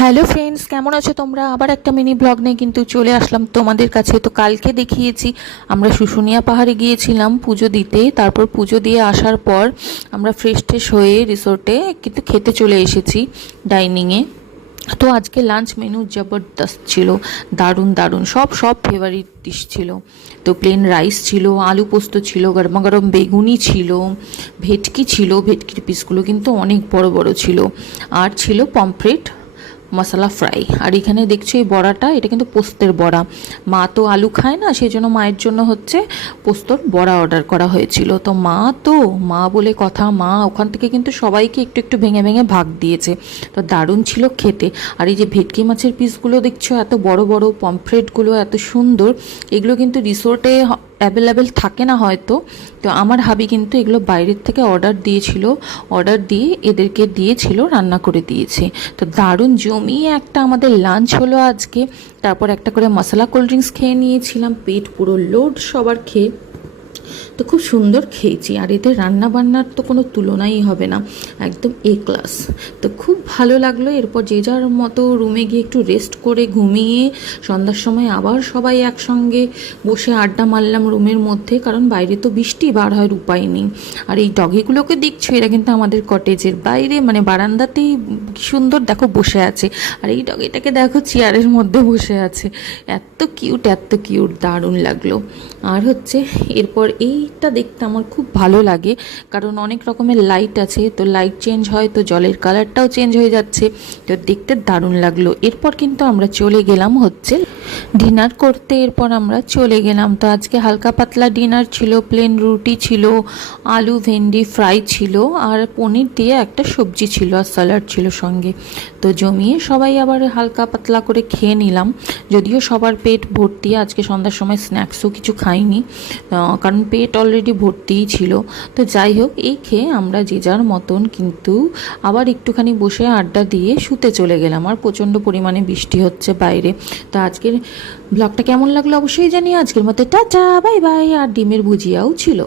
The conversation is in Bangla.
হ্যালো ফ্রেন্ডস, কেমন আছো তোমরা? আবার একটা মিনি ব্লগ নিয়ে কিন্তু চলে আসলাম তোমাদের কাছে। তো কালকে দেখিয়েছি আমরা শুশুনিয়া পাহাড়ে গিয়েছিলাম পুজো দিতে। তারপর পুজো দিয়ে আসার পর আমরা ফ্রেশ হয়ে রিসোর্টে কিন্তু খেতে চলে এসেছি ডাইনিংয়ে। তো আজকে লাঞ্চ মেনু জবরদস্ত ছিল, দারুণ দারুণ সব ফেভারিট ডিশ ছিল। তো প্লেন রাইস ছিল, আলু পোস্ত ছিল, গরমা গরম বেগুনি ছিল, ভেটকি ছিল, ভেটকির পিসগুলো কিন্তু অনেক বড় বড় ছিল, আর ছিল পমফ্রেট মশলা ফ্রাই। আর এখানে দেখছো এই বড়াটা, এটা কিন্তু পোস্তের বড়া। মা তো আলু খায় না, সেই জন্য মায়ের জন্য হচ্ছে পোস্তর বড়া অর্ডার করা হয়েছিল। তো মা বলে কথা, মা ওখান থেকে কিন্তু সবাইকে একটু একটু ভেঙে ভেঙে ভাগ দিয়েছে। তো দারুণ ছিল খেতে। আর এই যে ভেটকি মাছের পিসগুলো দেখছো এত বড় বড়, পমফ্রেটগুলো এত সুন্দর, এগুলো কিন্তু রিসোর্টে অ্যাভেলেবেল থাকে না হয়তো। তো আমার হাবি কিন্তু এগুলো বাইরের থেকে অর্ডার দিয়ে এদেরকে দিয়েছিল, রান্না করে দিয়েছে। তো দারুণ জমিয়ে একটা আমাদের লাঞ্চ হলো আজকে। তারপর একটা করে মশলা কোল্ড ড্রিঙ্কস খেয়ে নিয়েছিলাম, পেট পুরো লোড সবার খেয়ে। তো খুব সুন্দর খেয়েছি। আর এদের রান্না বান্নার তো কোনো তুলনাই হবে না, একদম এ ক্লাস। তো খুব ভালো লাগলো। এরপর যে যার মতো রুমে গিয়ে একটু রেস্ট করে ঘুমিয়ে সন্ধ্যার সময় আবার সবাই একসঙ্গে বসে আড্ডা মারলাম রুমের মধ্যে, কারণ বাইরে তো বৃষ্টি, বার হয় উপায় নেই। আর এই ডগিগুলোকে দেখছো, এরা কিন্তু আমাদের কটেজের বাইরে মানে বারান্দাতেই সুন্দর দেখো বসে আছে। আর এই ডগিটাকে দেখো চেয়ারের মধ্যে বসে আছে, এত কিউট, দারুণ লাগলো। আর হচ্ছে এরপর এইটা দেখতে আমার খুব ভালো লাগে, কারণ অনেক রকমের লাইট আছে, তো লাইট চেঞ্জ হয়, তো জলের কালারটাও চেঞ্জ হয়ে যাচ্ছে, তো দেখতে দারুণ লাগলো। এরপর কিন্তু আমরা চলে গেলাম হচ্ছে ডিনার করতে। এরপর আমরা চলে গেলাম। তো আজকে হালকা পাতলা ডিনার ছিল, প্লেন রুটি ছিল, আলু ভেন্ডি ফ্রাই ছিল, আর পনির দিয়ে একটা সবজি ছিল, আর স্যালাড ছিল সঙ্গে। তো জমিয়ে সবাই আবার হালকা পাতলা করে খেয়ে নিলাম। যদিও সবার পেট ভর্তি, আজকে সন্ধ্যার সময় স্ন্যাক্সও কিছু খাইনি, কারণ পেট অলরেডি ভর্তিই ছিল। তো যাই হোক, এই খেয়ে আমরা যে যার মতন কিন্তু আবার একটুখানি বসে আড্ডা দিয়ে শুতে চলে গেলাম। আর প্রচণ্ড পরিমাণে বৃষ্টি হচ্ছে বাইরে। তো আজকের ব্লগটা কেমন লাগলো অবশ্যই জানিয়ে। আজকের মতো টাটা বাই বাই। আর ডিমের ভুজিয়াও ছিল।